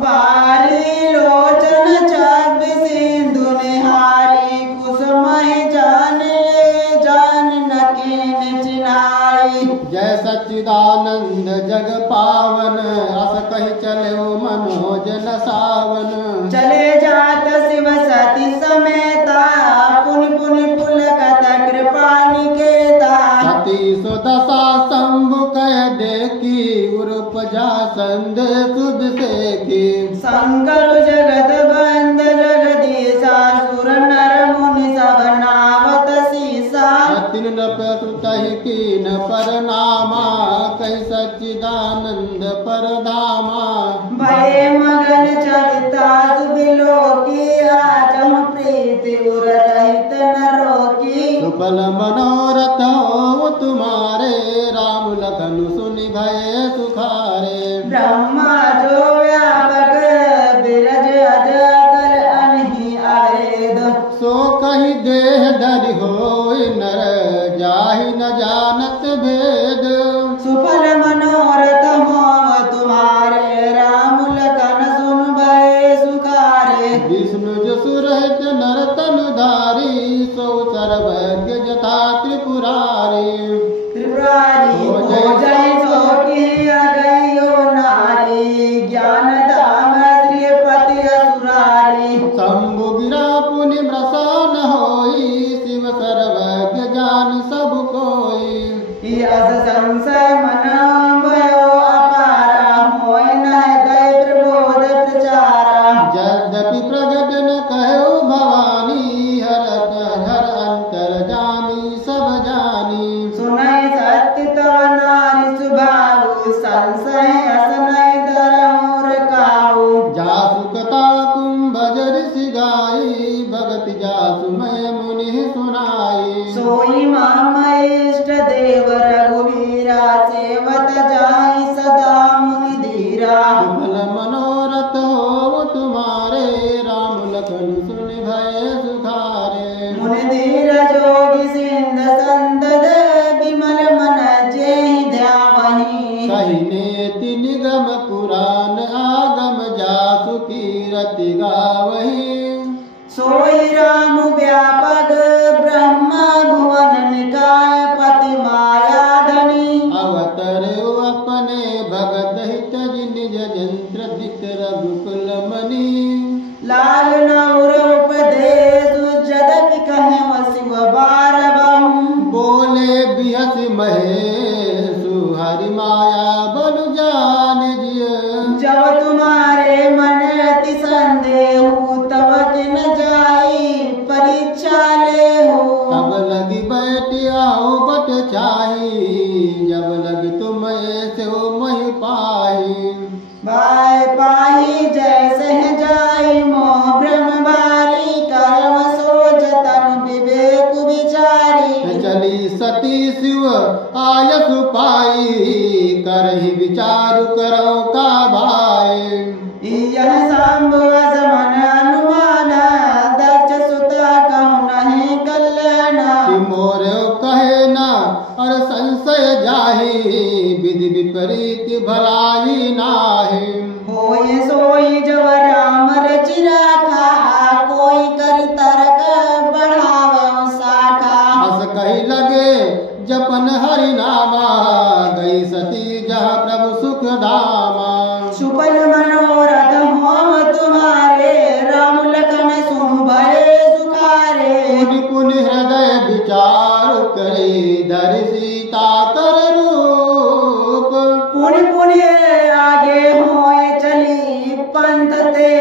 बारी लोचन छब सिंधु निहारी कुसुमहि जान नकीन चिनाई। जय सच्चिदानंद जग पावन अस कहि चलो मनोजन सावन। चले जात शिव सती समेता पुनि पुनि पुलकत कृपा निकेता। सती सुदशा शंभु कह देखी उरुपजा संद शुभ सेखी। शंकर जगत बंद जगदीशा सुर नर मुनि सब नावत सीसा। तिन न प्रसुतहि कीन परनामा कहि सच्चिदानंद परधामा। भय मगन चरिता सुबिलो की आजम प्रीति उर रहित न रोकी। सुफल मनोरथ हो तुम्हारे राम लखन सुनि भय सुखारे। ब्रह्मा जो व्यापक बिरज अजगर अनहि अभेद। सो कहि देह धरि होय नर जाहि न जानत भेद। सुफल मनोरथ हो तुम्हारे राम लखन सुन भय सुखारे। विष्णु जसु रहित नर तनु धारी सो सर्वज्ञ जथा त्रिपुरारी। त्रिपुरारी हो जय सो की अगयो नारी ज्ञान धाम श्रीपति असुरारी। शंभु गिरा पुनि प्रसन्न होई शिव सर्वज्ञ जान सब कोई। यस संशय मन भयो अपारा होय न हृदय प्रबोध प्रचारा। यद्यपि प्रगट न कहो भवानी हरत हर अंतर जानी सब जानी। सुनय सत्य तव नारी सुभाऊ संशय असनय धरमोर काऊ। जासु कथा कुंभज ऋषि गाई भगति जासु मैं मुनि सुनाई। सोई माम इष्ट देव रघुवीरा सेवत जाहि सदा मुनि धीरा। सुफल मनोरथ हो तुम्हारे राम लखन सुनि भय सुखारे। मुनि धीर जोगी सिंध संतद विमल मन जेहि ध्यावहि। कहिनेति निगम पुराण आगम जासु कीरति गावहि। सोई राम व्यापक ब्रह्म भुवन निकाय पति माया धनी। अवतरो अपने भगत हित निज जंत्र दित रघुकुल मणि। लाल नौर उपदेश जदपि कहे शिव बार बहु। बोले बिहस महेशु हरि माया बलु जान जिय। जब तुम्हारे मन अति संदेह तब किन जाई परीक्षा ले हो। तब लगी बैठ आओ बट चाही जब लगी तुम ऐसे हो मही पाही। भाई पाही जैसे जाई मोह ब्रह्म बारी कर्म सोच तन विवेक विचारी। चली सती शिव आयसु पाई करहि विचारु करो का भाई। यह संभव समन अनुमान दक्ष सुता कहूँ नहीं कल्याण। कि मोर कहे न और संशय जाहि विधि विपरीत भलाई नाहि। होय सोई जब राम रचि राखा कोई कर तर्क बढ़ावे शाखा। अस कही लगे जपन हरि नामा गई सती जहाँ प्रभु सुख धामा। सुफल मनोरथ हो तुम्हारे राम लखन सुन भय सुखारे। पुनि पुनि हृदय विचार करे धरि सीता कर रूप। पुनि पुनि आगे होय चली पंथ ते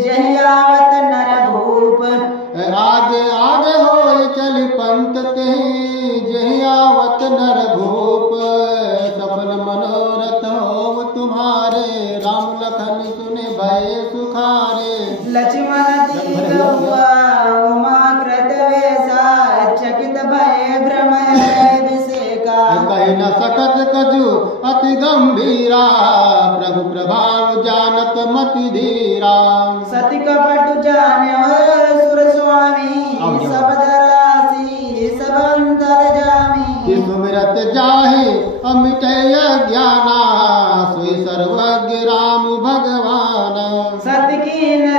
जहि आवत नर भूप। आगे आगे होय चल पंथ ते जहि आवत नर भूप। सफल मनोरथ हो तुम्हारे राम लखन सुने भय सुखारे। लक्ष्मण जी उमा कृत वेसा चकित भय भ्रम विषेका। कही न सकत कजु अति गंभीरा प्रभु प्रभाव जानत मति धीरा। सती कपट जाने सुर स्वामी शब्द राशि सब अंतर जामी। सुमिरत जाहि अमिट ज्ञाना सोई सर्वज्ञ राम भगवान। की न